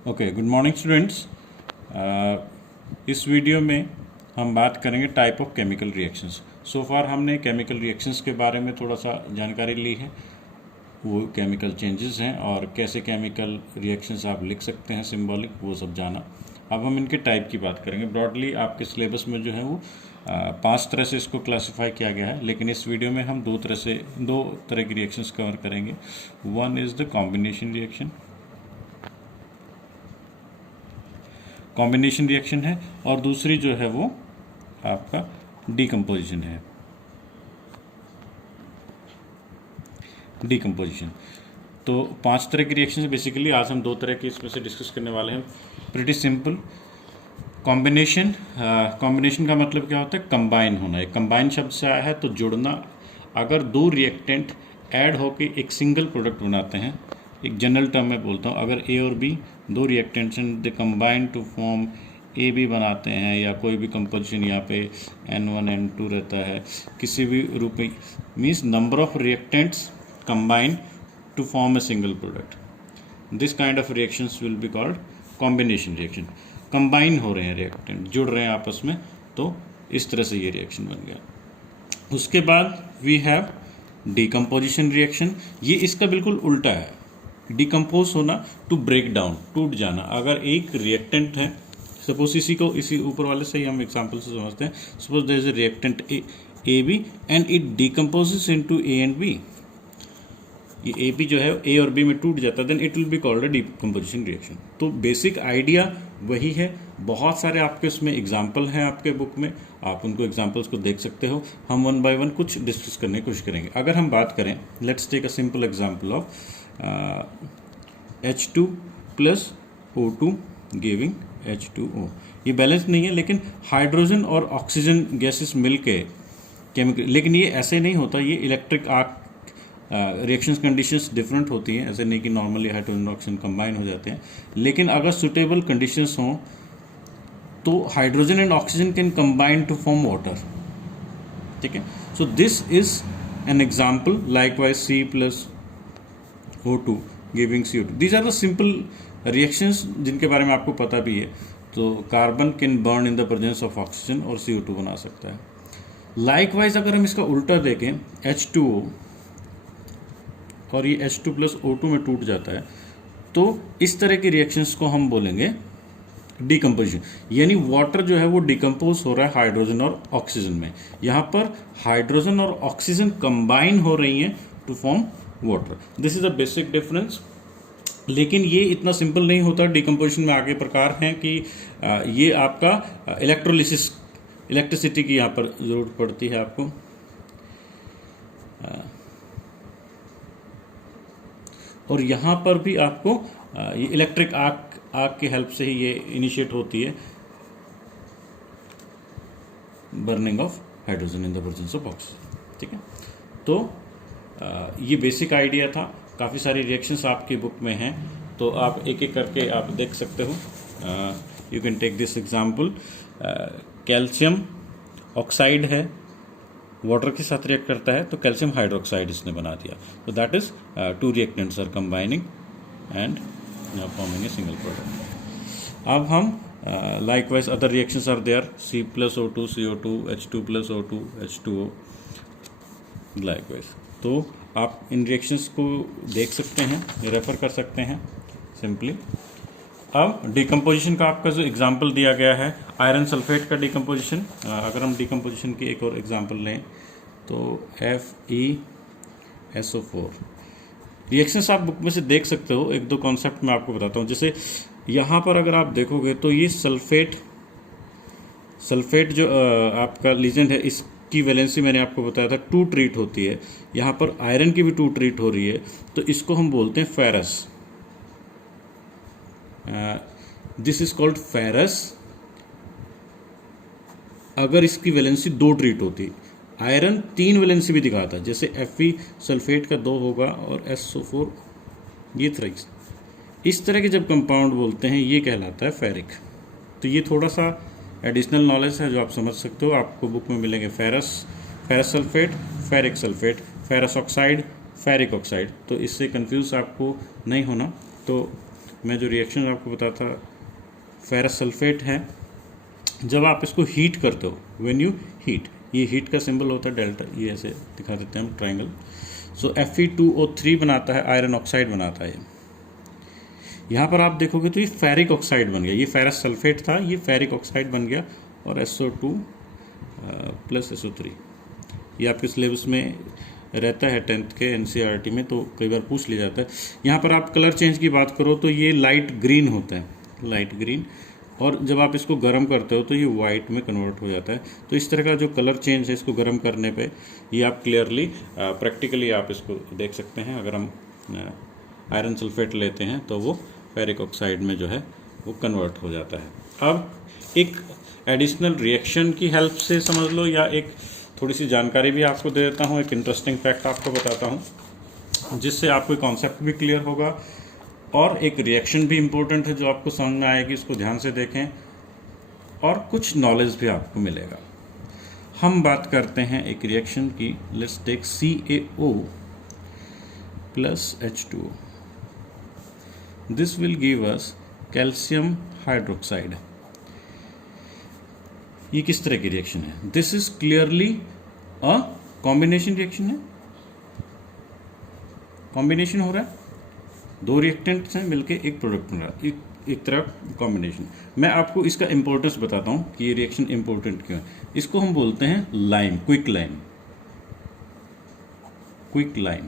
Okay, good morning students. इस video में हम बात करेंगे टाइप ऑफ केमिकल रिएक्शंस। सो फार हमने केमिकल रिएक्शंस के बारे में थोड़ा सा जानकारी ली है, वो केमिकल चेंजेस हैं और कैसे केमिकल रिएक्शंस आप लिख सकते हैं सिंबॉलिक, वो सब जाना। अब हम इनके टाइप की बात करेंगे। ब्रॉडली आपके सिलेबस में जो है वो 5 तरह से इसको क्लासिफाई किया गया है, लेकिन इस वीडियो में हम दो तरह की रिएक्शंस कवर करेंगे। One is the combination reaction, combination reaction है, और दूसरी जो है वो आपका डीकम्पोजिशन है, डीकम्पोजिशन। तो 5 तरह की रिएक्शन बेसिकली आज हम 2 तरह की इसमें से डिस्कस करने वाले हैं। Pretty simple. कॉम्बिनेशन, कॉम्बिनेशन का मतलब क्या होता है? कंबाइन होना। एक कंबाइन शब्द से आया है, तो जुड़ना। अगर 2 रिएक्टेंट ऐड होकर एक सिंगल प्रोडक्ट बनाते हैं, एक जनरल टर्म में बोलता हूँ, अगर ए और बी 2 रिएक्टेंट्स हैं, they combine to form A B बनाते हैं, या कोई भी कंपोजिशन यहाँ पे N1 N2 रहता है किसी भी रूप में, means number of reactants combine to form a single product. This kind of reactions will be called combination reaction. Combine हो रहे हैं रिएक्टेंट, जुड़ रहे हैं आपस में, तो इस तरह से ये रिएक्शन बन गया। उसके बाद वी हैव डीकम्पोजिशन रिएक्शन। ये इसका बिल्कुल उल्टा है। डिकम्पोज होना, टू ब्रेक डाउन, टूट जाना। अगर एक रिएक्टेंट है, सपोज इसी ऊपर वाले से ही हम एग्जांपल से समझते हैं। Suppose there is a reactant A B and it decomposes into A and B. ये ए बी जो है ए और बी में टूट जाता है, then it will be called a decomposition reaction. तो बेसिक आइडिया वही है। बहुत सारे आपके उसमें एग्जाम्पल हैं आपके बुक में, आप उनको एग्जाम्पल्स को देख सकते हो। हम वन बाय वन कुछ डिस्कस करने की कोशिश करेंगे। अगर हम बात करें, let's take a simple example of H2 plus O2 giving H2O। ये बैलेंस नहीं है, लेकिन हाइड्रोजन और ऑक्सीजन गैसेस मिलके केमिकल, लेकिन ये ऐसे नहीं होता। ये electric arc reactions conditions different होती हैं। ऐसे नहीं कि नॉर्मली हाइड्रोजन और ऑक्सीजन कंबाइन हो जाते हैं, लेकिन अगर सुटेबल कंडीशंस हों तो hydrogen and oxygen can combine to form water. ठीक है, so this is an example. Likewise C plus O2 giving CO2। These are the simple reactions जिनके बारे में आपको पता भी है। तो carbon can burn in the presence of oxygen और CO2 बना सकता है। लाइकवाइज अगर हम इसका उल्टा देखें, H2O और ये H2 प्लस O2 में टूट जाता है, तो इस तरह की रिएक्शंस को हम बोलेंगे डिकम्पोजिशन। यानी वाटर जो है वो डिकम्पोज हो रहा है हाइड्रोजन और ऑक्सीजन में। यहाँ पर हाइड्रोजन और ऑक्सीजन कंबाइन हो रही हैं to form water. This is a basic difference. लेकिन ये इतना सिंपल नहीं होता। डिकम्पोजिशन में आगे प्रकार हैं कि ये आपका इलेक्ट्रोलिसिस, इलेक्ट्रिसिटी की यहाँ पर ज़रूरत पड़ती है आपको। और यहाँ पर भी आपको ये इलेक्ट्रिक आर्क की हेल्प से ही ये इनिशिएट होती है, burning of hydrogen in the presence of oxygen. ठीक है, तो ये बेसिक आइडिया था। काफ़ी सारी रिएक्शंस आपकी बुक में हैं, तो आप एक एक करके आप देख सकते हो। You can take this example. Calcium oxide है, वाटर के साथ रिएक्ट करता है, तो कैल्शियम हाइड्रोक्साइड इसने बना दिया। तो that is 2 reactants are combining and forming a single product. अब हम likewise other reactions are there, C plus O2 CO2, H2 plus O2 H2O likewise. तो आप इन रिएक्शंस को देख सकते हैं, रेफर कर सकते हैं सिंपली। अब डिकम्पोजिशन का आपका जो एग्जांपल दिया गया है, आयरन सल्फेट का डिकम्पोजिशन। अगर हम डिकम्पोजिशन की एक और एग्जांपल लें तो FeSO4 रिएक्शंस आप बुक में से देख सकते हो। एक दो कॉन्सेप्ट मैं आपको बताता हूँ। जैसे यहाँ पर अगर आप देखोगे तो ये सल्फेट जो आपका लीजेंड है, इसकी वैलेंसी मैंने आपको बताया था 2 ट्रीट होती है। यहाँ पर आयरन की भी 2 ट्रीट हो रही है, तो इसको हम बोलते हैं ferrous. This is called ferrous. अगर इसकी वैलेंसी 2 ट्रीट होती, आयरन 3 वैलेंसी भी दिखाता, जैसे Fe सल्फेट का 2 होगा और SO4 ये 3। इस तरह के जब कंपाउंड बोलते हैं, ये कहलाता है फेरिक। तो ये थोड़ा सा एडिशनल नॉलेज है जो आप समझ सकते हो। आपको बुक में मिलेंगे ferrous sulphate, ferric sulphate, ferrous oxide, ferric oxide. तो इससे कंफ्यूज आपको नहीं होना। तो मैं जो रिएक्शन आपको बताता, फेरस सल्फेट है, जब आप इसको हीट करते हो, व्हेन यू हीट, ये हीट का सिंबल होता है डेल्टा, ये ऐसे दिखा देते हैं हम ट्रायंगल। सो Fe2O3 बनाता है, आयरन ऑक्साइड बनाता है। यहाँ पर आप देखोगे तो ये फेरिक ऑक्साइड बन गया, ये फेरस सल्फेट था, ये फेरिक ऑक्साइड बन गया, और SO2 प्लस SO3। ये आपके सिलेबस में रहता है 10th के NCERT में, तो कई बार पूछ लिया जाता है। यहाँ पर आप कलर चेंज की बात करो तो ये लाइट ग्रीन होता है, लाइट ग्रीन, और जब आप इसको गर्म करते हो तो ये वाइट में कन्वर्ट हो जाता है। तो इस तरह का जो कलर चेंज है इसको गर्म करने पे, ये आप क्लियरली प्रैक्टिकली आप इसको देख सकते हैं। अगर हम आयरन सल्फेट लेते हैं तो वो फेरिक ऑक्साइड में जो है वो कन्वर्ट हो जाता है। अब एक एडिशनल रिएक्शन की हेल्प से समझ लो, या एक थोड़ी सी जानकारी भी आपको दे देता हूँ, एक इंटरेस्टिंग फैक्ट आपको बताता हूँ जिससे आपको कॉन्सेप्ट भी क्लियर होगा, और एक रिएक्शन भी इम्पोर्टेंट है जो आपको समझ में आएगी, इसको ध्यान से देखें, और कुछ नॉलेज भी आपको मिलेगा। हम बात करते हैं एक रिएक्शन की, let's take CaO plus H2O, this will give us calcium hydroxide. ये किस तरह की रिएक्शन है? This is clearly a combination reaction है, कॉम्बिनेशन हो रहा है, दो रिएक्टेंट्स हैं मिलके एक प्रोडक्ट बन रहा है, एक तरह कॉम्बिनेशन। मैं आपको इसका इंपॉर्टेंस बताता हूँ कि ये रिएक्शन इंपॉर्टेंट क्यों है। इसको हम बोलते हैं lime, quick lime. Quick lime,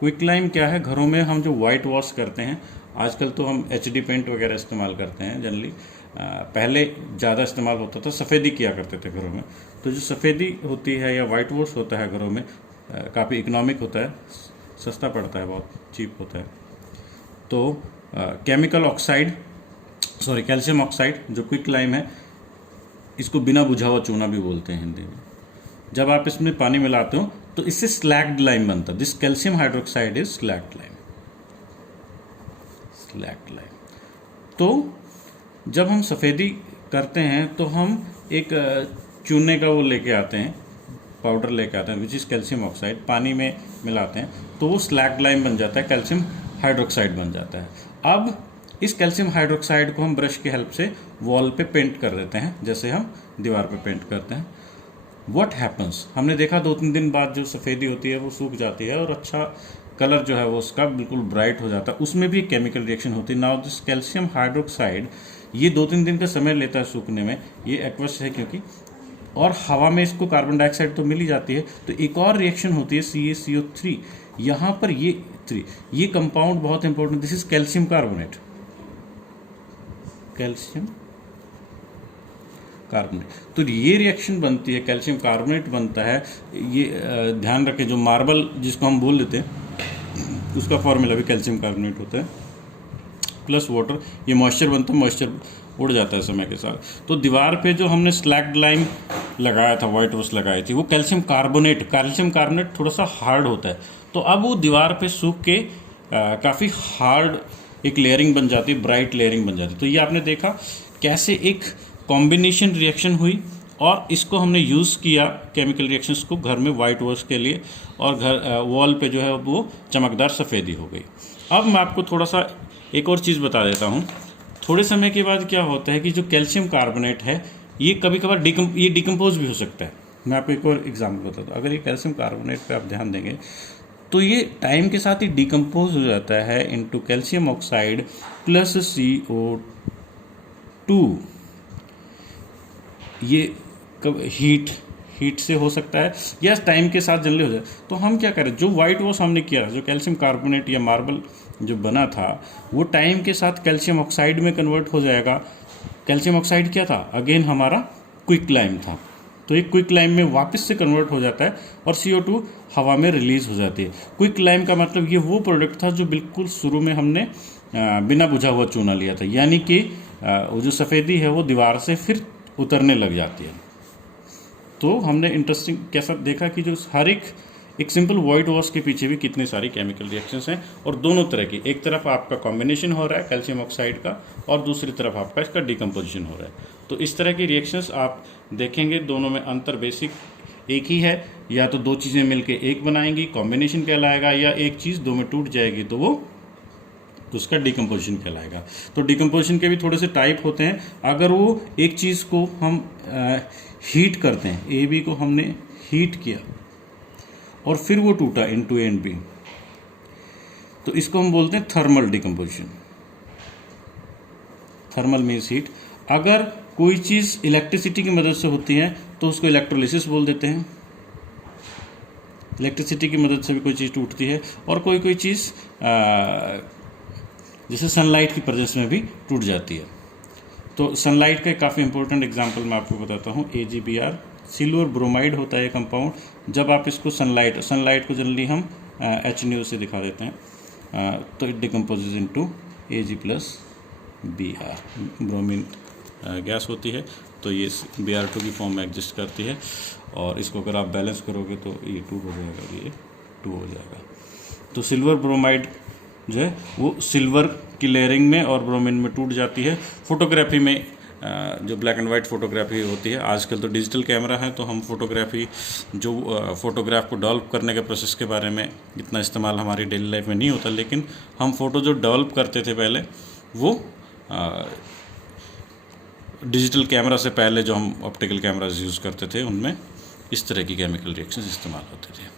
quick lime क्या है? घरों में हम जो वाइट वॉश करते हैं, आजकल तो हम HD पेंट वगैरह इस्तेमाल करते हैं जनरली, पहले ज़्यादा इस्तेमाल होता था, सफ़ेदी किया करते थे घरों में। तो जो सफ़ेदी होती है या वाइट वॉश होता है घरों में, काफ़ी इकोनॉमिक होता है, सस्ता पड़ता है, बहुत चीप होता है। तो chemical oxide, sorry calcium oxide जो क्विक लाइम है, इसको बिना बुझा हुआ चूना भी बोलते हैं हिंदी में। जब आप इसमें पानी मिलाते हो तो इससे स्लैग्ड लाइम बनता है। This calcium hydroxide is slagged lime, slagged lime. तो जब हम सफ़ेदी करते हैं तो हम एक चूने का वो लेके आते हैं, पाउडर लेके आते हैं विच इज़ कैल्शियम ऑक्साइड, पानी में मिलाते हैं तो वो स्लैग्ड लाइम बन जाता है, कैल्शियम हाइड्रोक्साइड बन जाता है। अब इस कैल्शियम हाइड्रोक्साइड को हम ब्रश की हेल्प से वॉल पे पेंट कर देते हैं, जैसे हम दीवार पे पेंट करते हैं। व्हाट हैपन्स, हमने देखा 2-3 दिन बाद जो सफ़ेदी होती है वो सूख जाती है और अच्छा कलर जो है वो उसका बिल्कुल ब्राइट हो जाता है, उसमें भी केमिकल रिएक्शन होती है। नाउ दिस कैल्शियम हाइड्रोक्साइड ये 2-3 दिन का समय लेता है सूखने में, ये एक्वस है क्योंकि, और हवा में इसको कार्बन डाइऑक्साइड तो मिल ही जाती है। तो एक और रिएक्शन होती है CaCO3, यहाँ पर ये कंपाउंड बहुत important, this is calcium carbonate, calcium carbonate. तो ये रिएक्शन बनती है, कैल्शियम कार्बोनेट बनता है। ये ध्यान रखें, जो मार्बल जिसको हम बोल देते हैं उसका फॉर्मूला भी कैल्शियम कार्बोनेट होता है प्लस वाटर। ये मॉइस्चर बनता है, मॉइस्चर उड़ जाता है समय के साथ। तो दीवार पे जो हमने स्लैग्ड लाइम लगाया था, वाइट वॉश लगाई थी, वो कैल्शियम कार्बोनेट थोड़ा सा हार्ड होता है। तो अब वो दीवार पे सूख के काफ़ी हार्ड एक लेयरिंग बन जाती है, ब्राइट लेयरिंग बन जाती है। तो ये आपने देखा कैसे एक कॉम्बिनेशन रिएक्शन हुई, और इसको हमने यूज़ किया केमिकल रिएक्शंस को घर में वाइट वॉश के लिए, और घर वॉल पे जो है वो चमकदार सफ़ेदी हो गई। अब मैं आपको थोड़ा सा एक और चीज़ बता देता हूँ। थोड़े समय के बाद क्या होता है कि जो कैल्शियम कार्बोनेट है ये कभी कभार डिकम्पोज भी हो सकता है। मैं आपको एक और एग्जांपल बताता हूँ। अगर ये कैल्शियम कार्बोनेट पे आप ध्यान देंगे तो ये टाइम के साथ ही डिकम्पोज हो जाता है into calcium oxide plus CO2। ये कब हीट से हो सकता है या टाइम के साथ जनरली हो जाए। तो हम क्या करें, जो वाइट वॉश हमने किया, जो कैल्शियम कार्बोनेट या मार्बल जो बना था, वो टाइम के साथ कैल्शियम ऑक्साइड में कन्वर्ट हो जाएगा। कैल्शियम ऑक्साइड क्या था? अगेन हमारा क्विक लाइम था। तो एक क्विक लाइम में वापस से कन्वर्ट हो जाता है और CO2 हवा में रिलीज हो जाती है। क्विक लाइम का मतलब ये वो प्रोडक्ट था जो बिल्कुल शुरू में हमने बिना बुझा हुआ चूना लिया था, यानी कि वो जो सफ़ेदी है वो दीवार से फिर उतरने लग जाती है। तो हमने इंटरेस्टिंग कैसा देखा कि जो हर एक सिंपल वाइट वॉश के पीछे भी कितनी सारी केमिकल रिएक्शंस हैं, और दोनों तरह की, एक तरफ आपका कॉम्बिनेशन हो रहा है कैल्शियम ऑक्साइड का और दूसरी तरफ आपका इसका डिकम्पोजिशन हो रहा है। तो इस तरह की रिएक्शंस आप देखेंगे, दोनों में अंतर बेसिक एक ही है, या तो दो चीज़ें मिलके एक बनाएंगी, कॉम्बिनेशन कहलाएगा, या एक चीज़ दो में टूट जाएगी तो वो तो उसका डिकम्पोजिशन कहलाएगा। तो डिकम्पोजिशन के भी थोड़े से टाइप होते हैं। अगर वो एक चीज़ को हम हीट करते हैं, ए बी को हमने हीट किया और फिर वो टूटा इनटू ए एंड बी, तो इसको हम बोलते हैं thermal decomposition. Thermal means heat. अगर कोई चीज़ इलेक्ट्रिसिटी की मदद से होती है तो उसको इलेक्ट्रोलिसिस बोल देते हैं। इलेक्ट्रिसिटी की मदद से भी कोई चीज़ टूटती है, और कोई कोई चीज़ जैसे सनलाइट की प्रेजेंस में भी टूट जाती है। तो सनलाइट का काफ़ी इंपॉर्टेंट एग्जांपल मैं आपको बताता हूँ। AgBr सिल्वर ब्रोमाइड होता है कंपाउंड। जब आप इसको सनलाइट को जनरली हम HNO से दिखा देते हैं, तो it decomposes into Ag+Br। Bromine gas होती है, तो ये Br2 की फॉर्म में एग्जिस्ट करती है, और इसको अगर आप बैलेंस करोगे तो ये 2 हो जाएगा, ये 2 हो जाएगा। तो सिल्वर ब्रोमाइड जो है वो सिल्वर की लेयरिंग में और ब्रोमीन में टूट जाती है। फोटोग्राफी में जो ब्लैक एंड वाइट फोटोग्राफी होती है, आजकल तो डिजिटल कैमरा है, तो हम फोटोग्राफी जो फोटोग्राफ को डेवलप करने के प्रोसेस के बारे में इतना इस्तेमाल हमारी डेली लाइफ में नहीं होता, लेकिन हम फ़ोटो जो डेवलप करते थे पहले, वो डिजिटल कैमरा से पहले जो हम ऑप्टिकल कैमराज यूज़ करते थे, उनमें इस तरह की केमिकल रिएक्शंस इस्तेमाल होते थे।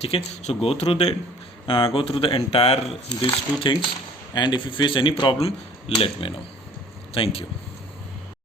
ठीक है, सो go through the entire these two things, and if you face any problem, let me know. Thank you.